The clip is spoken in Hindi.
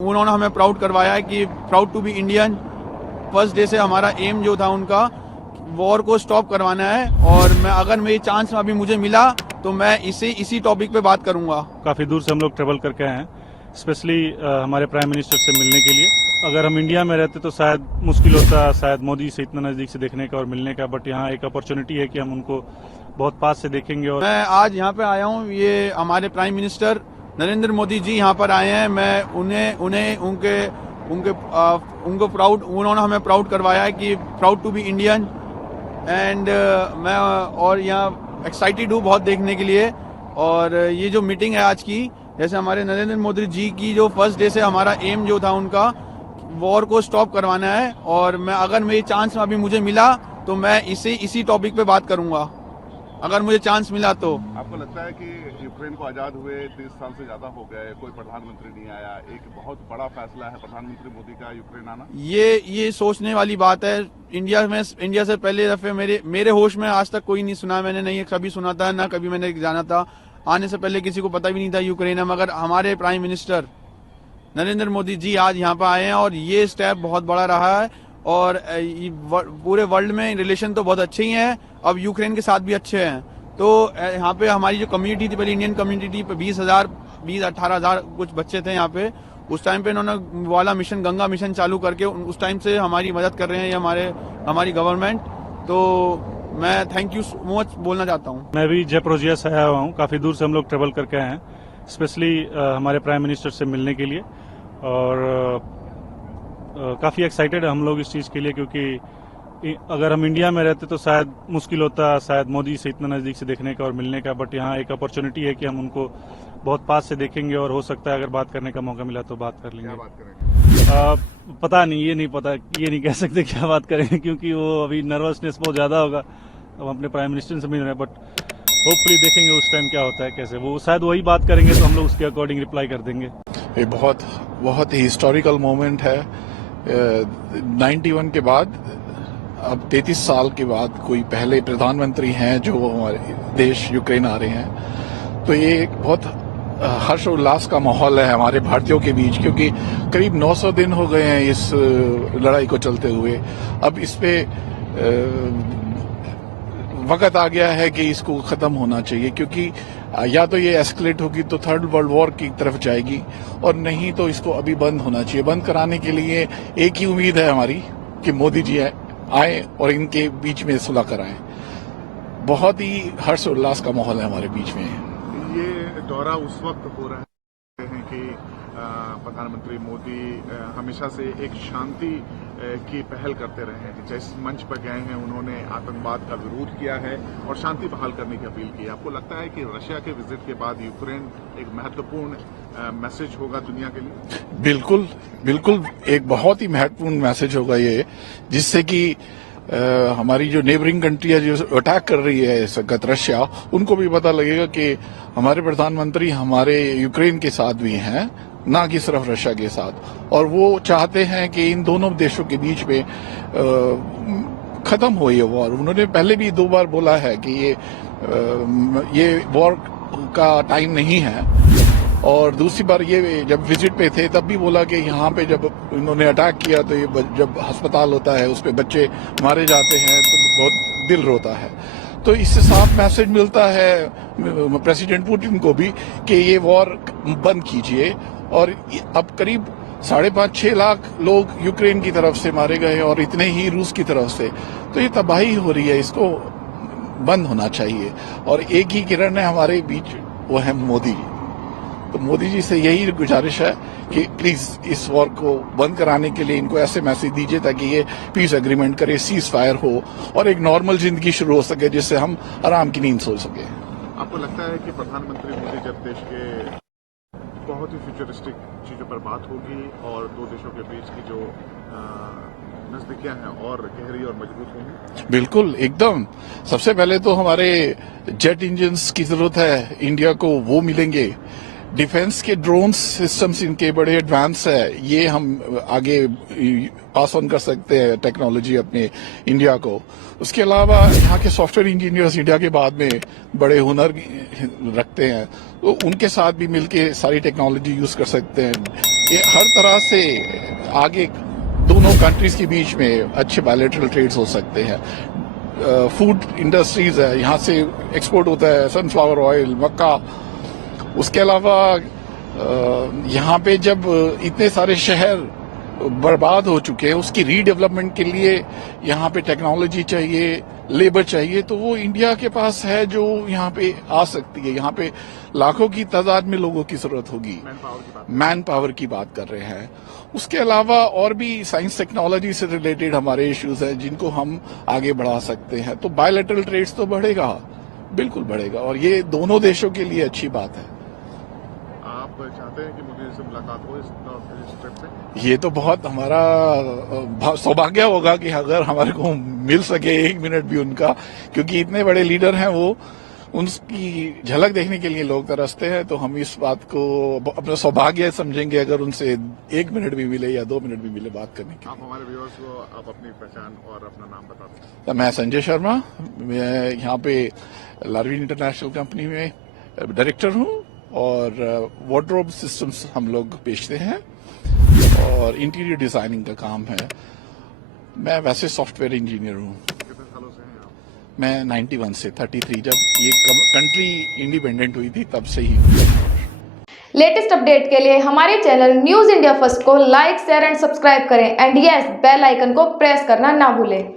उन्होंने हमें प्राउड करवाया है कि proud to be Indian. First day से हमारा एम जो था उनका वॉर को स्टॉप करवाना है, और अगर मेरी चांस अभी मुझे मिला तो मैं इसी टॉपिक पे बात करूंगा। काफ़ी दूर से हम लोग ट्रेवल करके आए हैं, स्पेशली हमारे प्राइम मिनिस्टर से मिलने के लिए। अगर हम इंडिया में रहते तो शायद मुश्किल होता शायद मोदी से इतना नज़दीक से देखने का और मिलने का, बट यहाँ एक अपॉर्चुनिटी है कि हम उनको बहुत पास से देखेंगे। और मैं आज यहाँ पे आया हूँ, ये हमारे प्राइम मिनिस्टर नरेंद्र मोदी जी यहाँ पर आए हैं। मैं उनको प्राउड, उन्होंने हमें प्राउड करवाया है कि proud to be Indian. And मैं और यहाँ एक्साइटेड हूँ बहुत देखने के लिए। और ये जो मीटिंग है आज की, जैसे हमारे नरेंद्र मोदी जी की जो फर्स्ट डे से हमारा एम जो था उनका वॉर को स्टॉप करवाना है, और अगर मेरी चांस अभी मुझे मिला तो मैं इसी टॉपिक पे बात करूंगा, अगर मुझे चांस मिला तो। आपको लगता है कि यूक्रेन को आजाद हुए 30 साल से ज्यादा हो गए, कोई प्रधानमंत्री नहीं आया, एक बहुत बड़ा फैसला है प्रधानमंत्री मोदी का यूक्रेन आना? ये सोचने वाली बात है। इंडिया से पहले दफे मेरे होश में आज तक कोई नहीं सुना, मैंने नहीं कभी सुना था, ना कभी मैंने जाना था। आने से पहले किसी को पता भी नहीं था यूक्रेन है, मगर हमारे प्राइम मिनिस्टर नरेंद्र मोदी जी आज यहाँ पर आए हैं, और ये स्टेप बहुत बड़ा रहा है। और पूरे वर्ल्ड में रिलेशन तो बहुत अच्छे ही हैं, अब यूक्रेन के साथ भी अच्छे हैं। तो यहाँ पे हमारी जो कम्युनिटी थी, पहले इंडियन कम्युनिटी पे 18,000 कुछ बच्चे थे यहाँ पे। उस टाइम पे इन्होंने वाला मिशन, गंगा मिशन चालू करके उस टाइम से हमारी मदद कर रहे हैं ये हमारी गवर्नमेंट। तो मैं थैंक यू सो मच बोलना चाहता हूँ। मैं भी जयपुर से आया हुआ हूँ, काफ़ी दूर से हम लोग ट्रेवल करके आए हैं, स्पेशली हमारे प्राइम मिनिस्टर से मिलने के लिए। और काफ़ी एक्साइटेड है हम लोग इस चीज़ के लिए, क्योंकि अगर हम इंडिया में रहते तो शायद मुश्किल होता शायद मोदी से इतना नज़दीक से देखने का और मिलने का, बट यहाँ एक अपॉर्चुनिटी है कि हम उनको बहुत पास से देखेंगे, और हो सकता है अगर बात करने का मौका मिला तो बात कर लेंगे। क्या बात करेंगे? पता नहीं, ये नहीं पता, ये नहीं कह सकते क्या बात करेंगे, क्योंकि वो अभी नर्वसनेस बहुत ज़्यादा होगा। अब अपने प्राइम मिनिस्टर से मिल रहे हैं, बट होपफुली देखेंगे उस टाइम क्या होता है, कैसे वो शायद वही बात करेंगे तो हम लोग उसके अकॉर्डिंग रिप्लाई कर देंगे। ये बहुत ही हिस्टोरिकल मोमेंट है। 91 के बाद अब 33 साल के बाद कोई पहले प्रधानमंत्री हैं जो हमारे देश यूक्रेन आ रहे हैं, तो ये एक बहुत हर्षोल्लास का माहौल है हमारे भारतीयों के बीच, क्योंकि करीब 900 दिन हो गए हैं इस लड़ाई को चलते हुए। अब इस पे वक्त आ गया है कि इसको खत्म होना चाहिए, क्योंकि या तो ये एस्केलेट होगी तो थर्ड वर्ल्ड वॉर की तरफ जाएगी, और नहीं तो इसको अभी बंद होना चाहिए। बंद कराने के लिए एक ही उम्मीद है हमारी कि मोदी जी आए और इनके बीच में सुलह कराएं। बहुत ही हर्षोल्लास का माहौल है हमारे बीच में। ये दौरा उस वक्त हो रहा है कि प्रधानमंत्री मोदी हमेशा से एक शांति की पहल करते रहे हैं। जिस मंच पर गए हैं उन्होंने आतंकवाद का विरोध किया है और शांति बहाल करने की अपील की है। आपको लगता है कि रशिया के विजिट के बाद यूक्रेन एक महत्वपूर्ण मैसेज होगा दुनिया के लिए? बिल्कुल एक बहुत ही महत्वपूर्ण मैसेज होगा ये, जिससे कि हमारी जो नेबरिंग कंट्री है जो अटैक कर रही है इस वक्त रशिया, उनको भी पता लगेगा कि हमारे प्रधानमंत्री हमारे यूक्रेन के साथ भी हैं, ना कि सिर्फ रशिया के साथ। और वो चाहते हैं कि इन दोनों देशों के बीच में खत्म हो ये वॉर। उन्होंने पहले भी 2 बार बोला है कि ये वॉर का टाइम नहीं है, और दूसरी बार ये जब विजिट पे थे तब भी बोला कि यहाँ पे जब इन्होंने अटैक किया तो ये जब अस्पताल होता है उस पे बच्चे मारे जाते हैं तो बहुत दिल रोता है। तो इससे साफ मैसेज मिलता है प्रेसिडेंट पुतिन को भी कि ये वॉर बंद कीजिए। और अब करीब 5.5-6 लाख लोग यूक्रेन की तरफ से मारे गए और इतने ही रूस की तरफ से, तो ये तबाही हो रही है, इसको बंद होना चाहिए। और एक ही किरण है हमारे बीच, वो है मोदी जी। तो मोदी जी से यही गुजारिश है कि प्लीज इस वॉर को बंद कराने के लिए इनको ऐसे मैसेज दीजिए ताकि ये पीस एग्रीमेंट करे, सीज फायर हो और एक नॉर्मल जिंदगी शुरू हो सके, जिससे हम आराम की नींद सो सके। आपको लगता है कि प्रधानमंत्री मोदी जब देश के बहुत ही फ्यूचरिस्टिक चीजों पर बात होगी और 2 देशों के बीच की जो नजदीकियां हैं और गहरी और मजबूत होंगी? बिल्कुल, एकदम। सबसे पहले तो हमारे जेट इंजन्स की जरूरत है इंडिया को, वो मिलेंगे। डिफेंस के ड्रोन सिस्टम्स इनके बड़े एडवांस है, ये हम आगे पास ऑन कर सकते हैं टेक्नोलॉजी अपने इंडिया को। उसके अलावा यहाँ के सॉफ्टवेयर इंजीनियर्स इंडिया के बाद में बड़े हुनर रखते हैं, तो उनके साथ भी मिलके सारी टेक्नोलॉजी यूज कर सकते हैं। ये हर तरह से आगे दोनों कंट्रीज के बीच में अच्छे बायलैटरल ट्रेड्स हो सकते हैं। फूड इंडस्ट्रीज है, यहाँ से एक्सपोर्ट होता है सनफ्लावर ऑयल, मक्का। उसके अलावा यहाँ पे जब इतने सारे शहर बर्बाद हो चुके हैं, उसकी रीडेवलपमेंट के लिए यहाँ पे टेक्नोलॉजी चाहिए, लेबर चाहिए, तो वो इंडिया के पास है जो यहाँ पे आ सकती है। यहाँ पे लाखों की तादाद में लोगों की जरूरत होगी, मैन पावर की बात कर रहे हैं। उसके अलावा और भी साइंस टेक्नोलॉजी से रिलेटेड हमारे इश्यूज हैं जिनको हम आगे बढ़ा सकते हैं। तो बायलैटरल ट्रेड्स तो बढ़ेगा, बिल्कुल बढ़ेगा, और ये दोनों देशों के लिए अच्छी बात है। आप चाहते हैं कि मोदी जी से मुलाकात हो इस ट्रिप से? ये तो बहुत हमारा सौभाग्य होगा कि अगर हमारे को मिल सके 1 मिनट भी उनका, क्योंकि इतने बड़े लीडर हैं वो, उनकी झलक देखने के लिए लोग तरसते हैं। तो हम इस बात को अपना सौभाग्य समझेंगे अगर उनसे 1 मिनट भी मिले या 2 मिनट भी मिले बात करने के। आप हमारे व्यूअर्स को आप अपनी पहचान और अपना नाम बता दें। तो मैं संजय शर्मा, मैं यहाँ पे लार्विन इंटरनेशनल कंपनी में डायरेक्टर हूँ और वार्डरोब सिस्टम्स हम लोग बेचते हैं और इंटीरियर डिजाइनिंग का काम है। मैं वैसे सॉफ्टवेयर इंजीनियर हूँ। कितने सालों से हैं आप? मैं 91 से 33, जब ये कंट्री इंडिपेंडेंट हुई थी तब से ही। लेटेस्ट अपडेट के लिए हमारे चैनल न्यूज इंडिया फर्स्ट को लाइक, शेयर एंड सब्सक्राइब करें एंड यस बेल आइकन को प्रेस करना ना भूलें।